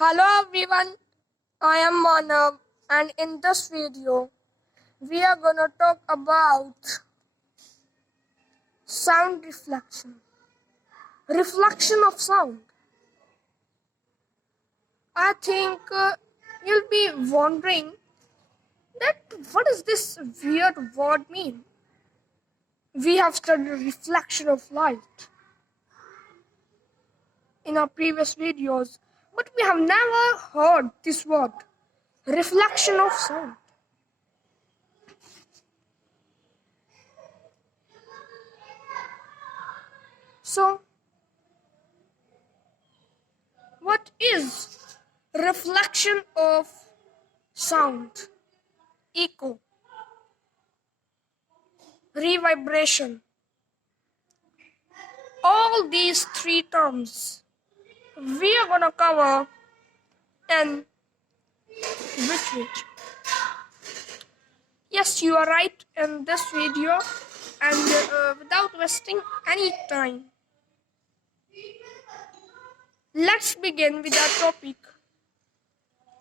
Hello everyone, I am Manav, and in this video we are gonna talk about sound reflection of sound. I think you'll be wondering that what does this weird word mean? We have studied reflection of light in our previous videos, but we have never heard this word, reflection of sound. So, what is reflection of sound? Echo, revibration. All these three terms we are gonna cover in which. Yes, you are right in this video, and without wasting any time, let's begin with our topic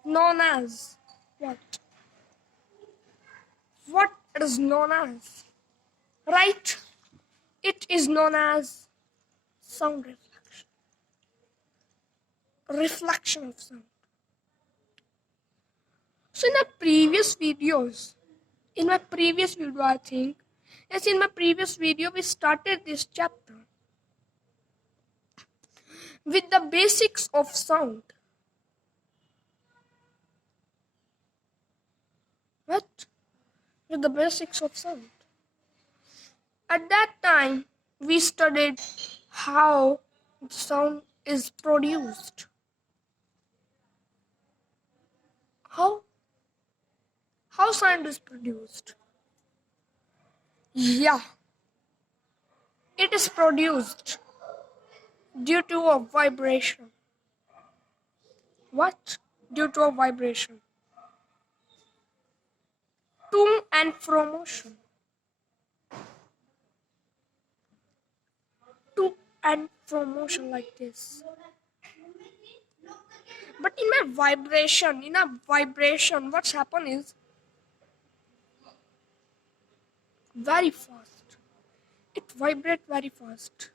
known as what? What is known as? Right? It is known as sound reflection. Reflection of sound. So in my previous videos, I think, yes, in my previous video, we started this chapter with the basics of sound. What? With the basics of sound. At that time, we studied how sound is produced. How? How sound is produced? Yeah, it is produced due to a vibration. What? Due to a vibration. To and fro motion. To and fro motion like this. But in a vibration, what's happened is very fast. It vibrates very fast.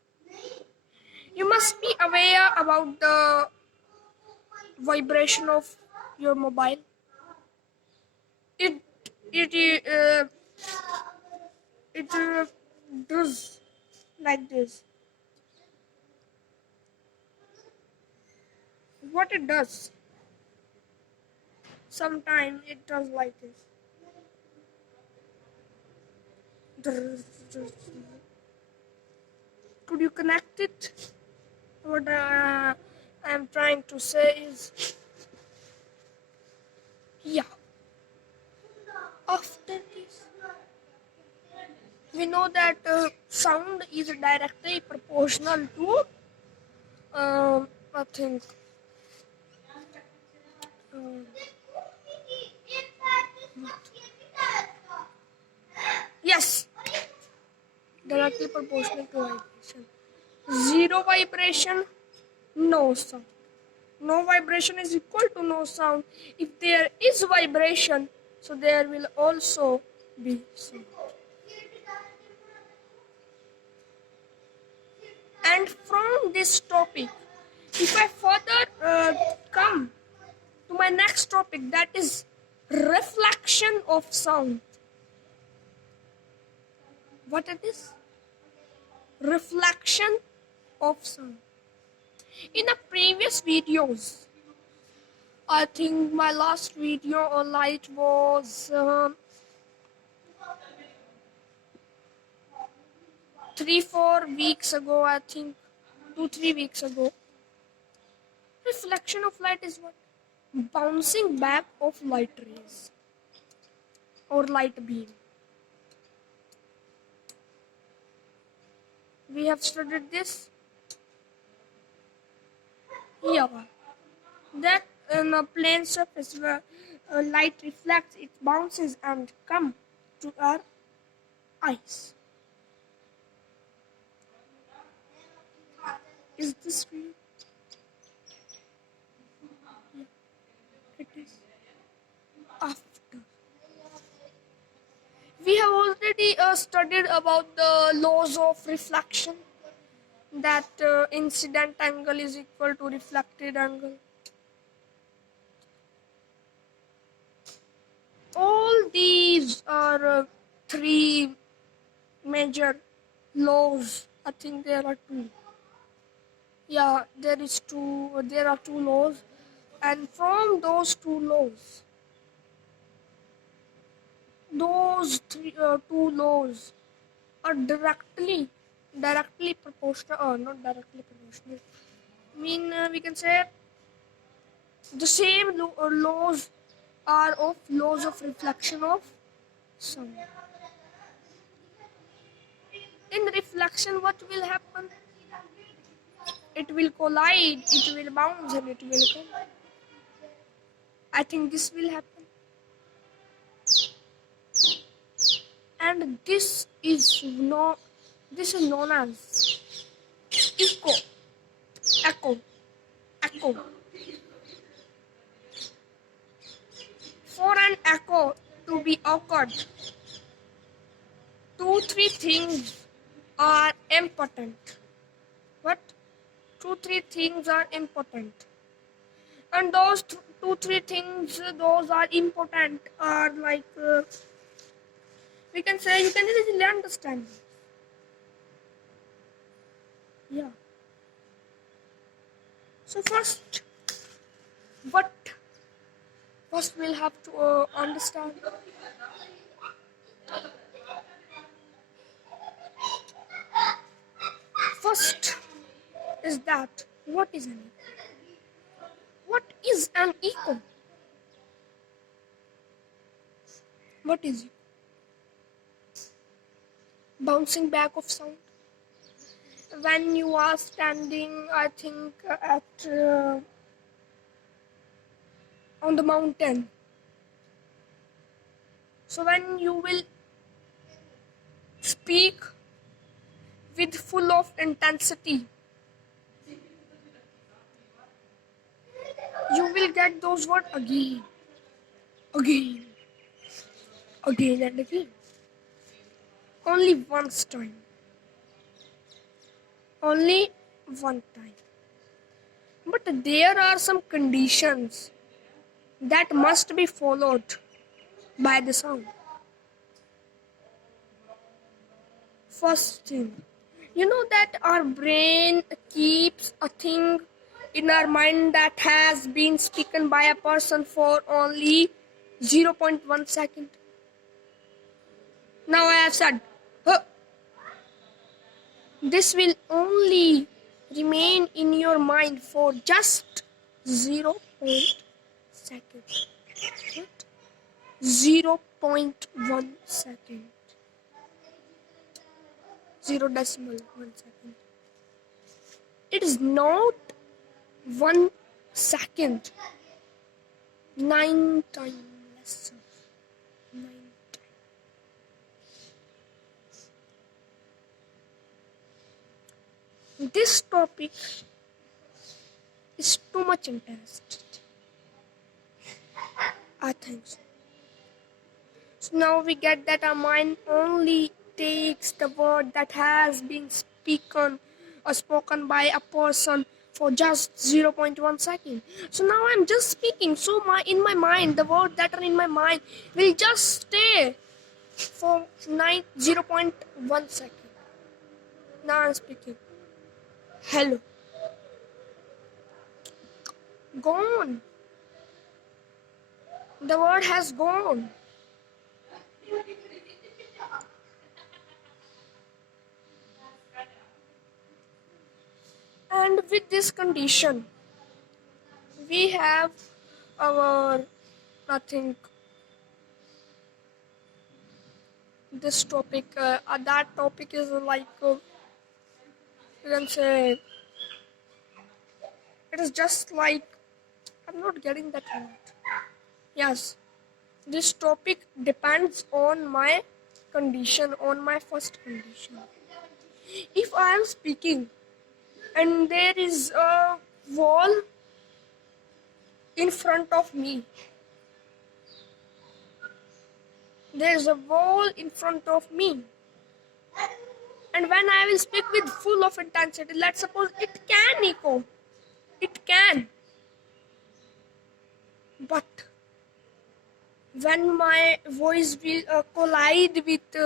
You must be aware about the vibration of your mobile. It uh, it does like this. What it does? Sometimes it does like this. Could you connect it? What I'm trying to say is, yeah. After this, we know that sound is directly proportional to, I think, uh, yes, directly proportional to vibration. Zero vibration, no sound. No vibration is equal to no sound. If there is vibration, so there will also be sound. And from this topic, if I further come to my next topic, that is reflection of sound. What it is? Reflection of sound. In the previous videos, I think my last video on light was 3-4 weeks ago, I think 2-3 weeks ago. Reflection of light is what? Bouncing back of light rays or light beam. We have studied this. Yeah, that on a plane surface where light reflects, it bounces and come to our eyes. Is this real? After. We have already studied about the laws of reflection, that incident angle is equal to reflected angle. All these are three major laws. I think there are two. Yeah, there are two laws, and from those two laws, two laws are directly proportional, or not directly proportional. I mean, we can say the same laws are of laws of reflection of sound. In reflection, what will happen? It will collide, it will bounce, and it will come. I think this will happen. And this is known as echo. Echo. Echo. For an echo to be occurred, three things are important. What? Three things are important. And those three things, those are important, are like, we can say, you can easily understand. Yeah. So first we'll have to understand. First is that, what is an echo? What is an echo? What is it? Bouncing back of sound. When you are standing, I think, at on the mountain. So when you will speak with full of intensity, you will get those words again, again, again and again. Only once time. Only one time. But there are some conditions that must be followed by the sound. First thing, you know that our brain keeps a thing in our mind that has been spoken by a person for only 0.1 second. Now I have said, huh. This will only remain in your mind for just 0.1 second. What? 0.1 second. 0.1 second. It is not 1 second. 9 times lesser. 9 times. This topic is too much interested. I think so. So now we get that our mind only takes the word that has been spoken by a person for just 0.1 second. So now I'm just speaking. So in my mind, the words that are in my mind will just stay for 0.1 second. Now I'm speaking. Hello. Gone. The word has gone. And with this condition, we have our, I think, this topic, that topic is like, you can say, it is just like, I'm not getting that word. Yes, this topic depends on my condition, on my first condition. If I am speaking and there is a wall in front of me, There is a wall in front of me. And when I will speak with full of intensity, let's suppose it can echo. It can. But when my voice will collide with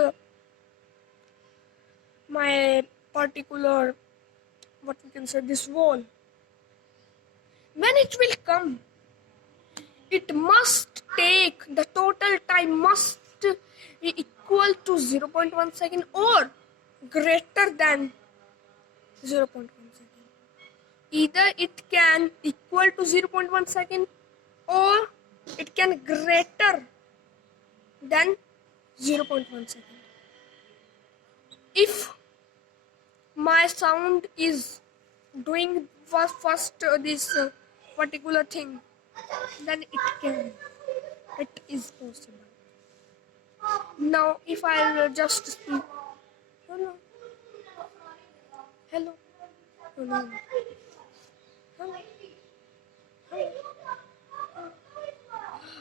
my particular, what we can say, this wall, when it will come, it must take, the total time must be equal to 0.1 second or greater than 0.1 second. Either it can equal to 0.1 second or it can greater than 0.1 second. If my sound is doing first this particular thing, then it is possible. Now if I just speak hello, hello, hello, hello, hello.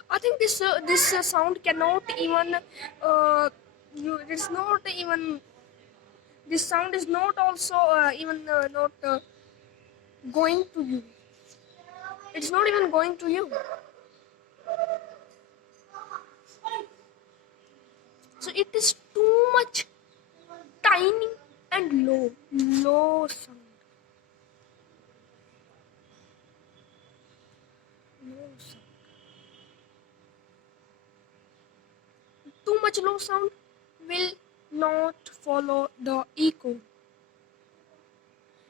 I think this sound cannot even it's not even, this sound is not also even not going to you. It's not even going to you. So it is too much tiny and low sound. Low sound. Too much low sound will not follow the echo.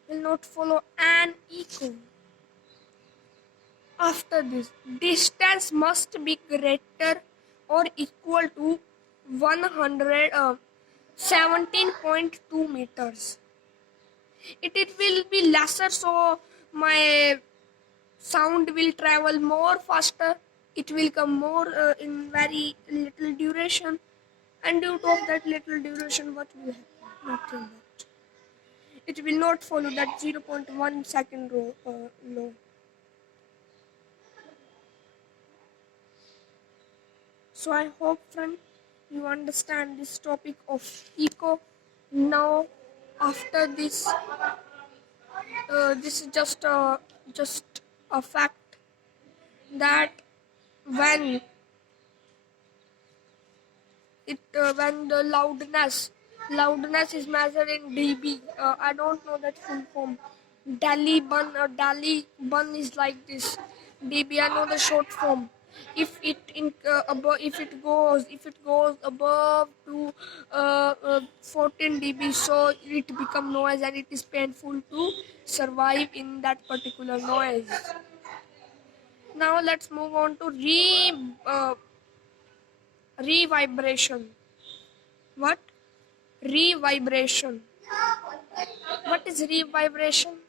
Will not follow an echo. After this, distance must be greater or equal to 117.2 meters. It will be lesser, so my sound will travel more faster. It will come more in very little duration, and due to that little duration, what will happen? Nothing but it will not follow that 0.1 second low. So I hope, friend, you understand this topic of echo. Now, after this, this is just a fact that when when the loudness is measured in dB. I don't know that full form. Dali bun is like this. dB, I know the short form. If it goes above to 14 dB, so it become noise and it is painful to survive in that particular noise. Now let's move on to revibration. What? Revibration. What is revibration?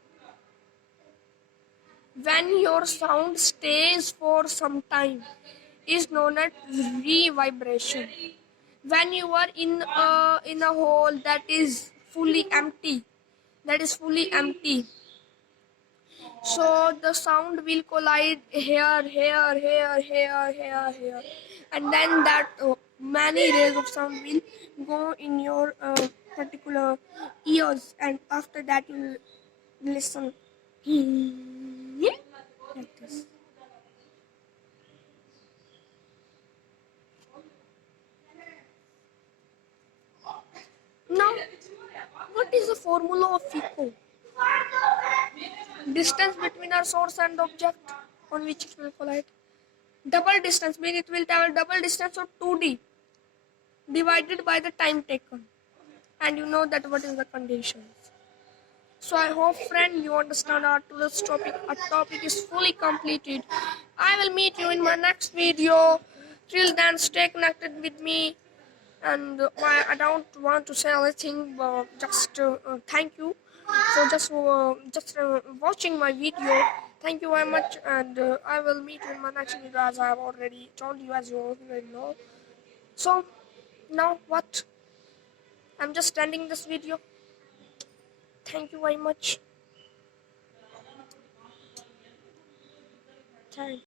When your sound stays for some time is known as revibration. When you are in a hole that is fully empty, so the sound will collide here, and then that many rays of sound will go in your particular ears, and after that you will listen like this. Now, what is the formula of echo? Distance between our source and the object on which it will collide. Double distance means it will travel double distance of 2d divided by the time taken. And you know that what is the conditions. So I hope, friend, you understand our today's topic. Our topic is fully completed. I will meet you in my next video. Till then, stay connected with me. And I don't want to say anything, but just thank you for just watching my video. Thank you very much, and I will meet you in my next video, as I have already told you, as you already know. So now what? I'm just ending this video. Thank you very much. Thank